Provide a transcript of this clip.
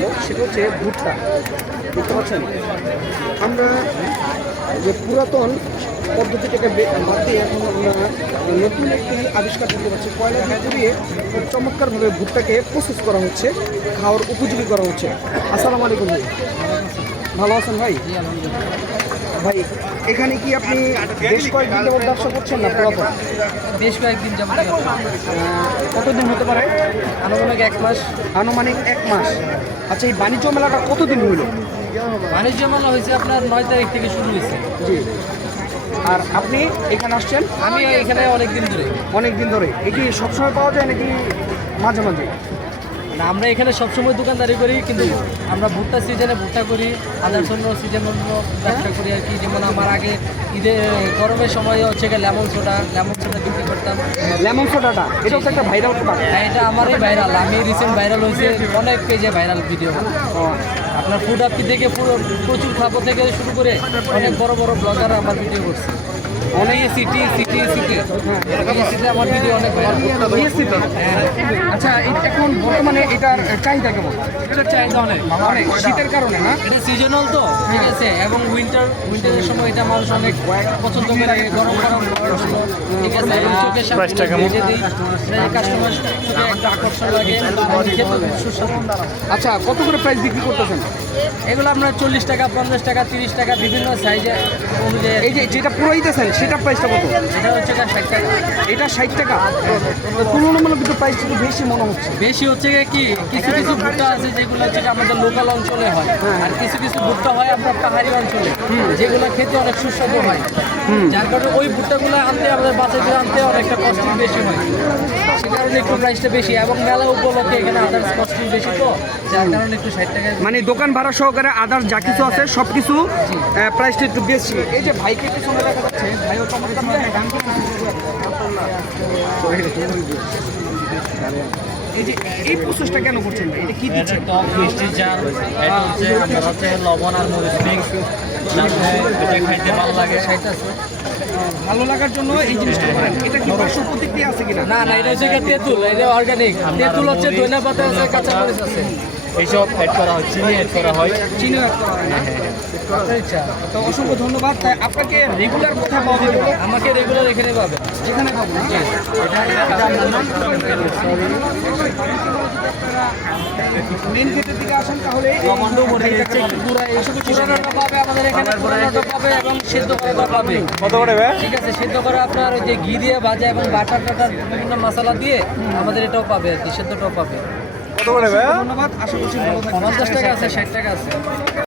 গেল, সেটা হচ্ছে ভুট্টা। দেখতে পাচ্ছেন আমরা যে পুরাতন পদ্ধতিটাকে বাদ দিয়ে এখন আমরা নতুন একটি আবিষ্কার করতে পারছি। কয়লা দিয়ে পুড়িয়ে চমৎকারভাবে ভুট্টাকে প্রসেস করা হচ্ছে, খাওয়ার উপযোগী করা হচ্ছে। আসসালামু আলাইকুম ভাই, ভালো আছেন ভাই? ভাই এখানে কি আপনি বেশ কয়েকদিন যাবত ব্যবসা করছেন না পুরাতন? বেশ কয়েকদিন যাবত কতদিন হতে পারে? আনুমানিক 1 মাস। আনুমানিক 1 মাস। আচ্ছা, এই বাণিজ্য মেলাটা কতদিন হইল? বাণিজ্য মেলা হয়েছে আপনার 9 তারিখ থেকে শুরু হয়েছে। জি। আর আপনি এখানে আসছেন? আমি এখানে অনেক দিন ধরে। এটি সবসময় পাওয়া যায় নাকি মাঝে মাঝে? না, আমরা এখানে সবসময় দোকানদারি করি, কিন্তু আমরা ভুট্টা সিজনে ভুট্টা করি, আদার্স অন্য সিজন অন্য ব্যবসা করি আর কি। যেমন আমার আগে গরমের সময় হচ্ছে গিয়ে লেমন সোডা বিক্রি করতাম। লেমন সোডাটা এটা হচ্ছে একটা ভাইরাল প্রোডাক্ট। হ্যাঁ, এটা আমারই ভাইরাল। আমি রিসেন্ট ভাইরাল হয়েছে, অনেক পেজে ভাইরাল ভিডিও। আপনার ফুড আপি থেকে প্রচুর খাবো থেকে শুরু করে অনেক বড় বড় ব্লগার আমার ভিডিও করছে। অনেক সিটি আমার ভিডিও অনেক ভাইরাল। আচ্ছা, এখন বর্তমানে এটার চাহিদা কেমন? এটার চাহিদা অনেক শীতের কারণে না? এটা সিজনাল তো, ঠিক আছে, এবং উইন্টারের সময় এটা মানুষ অনেক পছন্দ করে। গরম প্রশ্ন, ঠিক আছে, এবং চোখের সামনে ভেজে দিই, কাস্টমার চোখে একটা আকর্ষণ লাগে, খেতে খুব সুস্বাদু। আচ্ছা, কত করে প্রাইস বিক্রি করতেছেন এগুলো আমরা 40 টাকা, 50 টাকা, 30 টাকা, বিভিন্ন সাইজে অনুযায়ী। এই যে যেটা পুরাইতেছেন সেটার প্রাইসটা কত? এটা হচ্ছে 60 টাকা। এটা 60 টাকা। তুলনামূলক কিন্তু প্রাইস একটু বেশি মনে হচ্ছে। বেশি হচ্ছে কি, কিছু কিছু ভুট্টা আছে যেগুলো হচ্ছে আমাদের লোকাল অঞ্চলে হয়, আর কিছু কিছু ভুট্টা হয় আপনার পাহাড়ি অঞ্চলে, যেগুলো খেতে অনেক সুস্বাদু হয়। যার কারণে ওই ভুট্টাগুলো আনতে আমাদের বাজারে আনতে অনেকটা কস্টিং বেশি হয়, সে কারণে একটু প্রাইসটা বেশি। এবং মেলা উপলক্ষে এখানে আদার্স কস্টিং বেশি, তো যার কারণে একটু 60 টাকা। মানে দোকান ভাড়া সহকারে আদার্স যা কিছু আছে সব কিছু প্রাইসটা একটু বেশি। এই যে ভাইকে পিছনে দেখা যাচ্ছে, ভাইও চমৎকার গান এই যে এই প্রসেসটা কেন করছেন? এটা কি দিচ্ছেন? টক মিষ্টি জাল, এটা হচ্ছে আমরা হচ্ছে লবণ আর মরিচ মিক্স, এটা খাইতে ভালো লাগে। ভালো লাগার জন্য এই জিনিসটা করেন। এটা কি পার্শ্ব প্রতিক্রিয়া আছে কিনা? না, এটা হচ্ছে তেঁতুল, এটা অর্গানিক তেঁতুল, হচ্ছে ধনিয়া পাতা আছে, কাঁচা মরিচ আছে, এইসব অ্যাড করা হয়, চিনি অ্যাড করা হয়। চিনি অ্যাড করা হয় না? আচ্ছা, তো অসংখ্য ধন্যবাদ। তাই আপনাকে রেগুলার কোথায় পাওয়া যাবে? আমাকে রেগুলার এখানে পাবে। যেখানে পাবো না? মেন গেটের দিকে আসেন তাহলে পুরানোটা পাবে আমাদের এখানে, পুরানোটা পাবে এবং সিদ্ধ করাটা পাবে। কত করে ভাই? ঠিক আছে, সিদ্ধ করা আপনার ওই যে ঘি দিয়ে ভাজা এবং বাটার টাটার বিভিন্ন মশলা দিয়ে আমাদের এটাও পাবে আর কি, সিদ্ধটাও পাবে। কত করে ভাই? ধন্যবাদ। আশা করছি ভালো থাকবেন। 50 টাকা আছে, 60 টাকা আছে।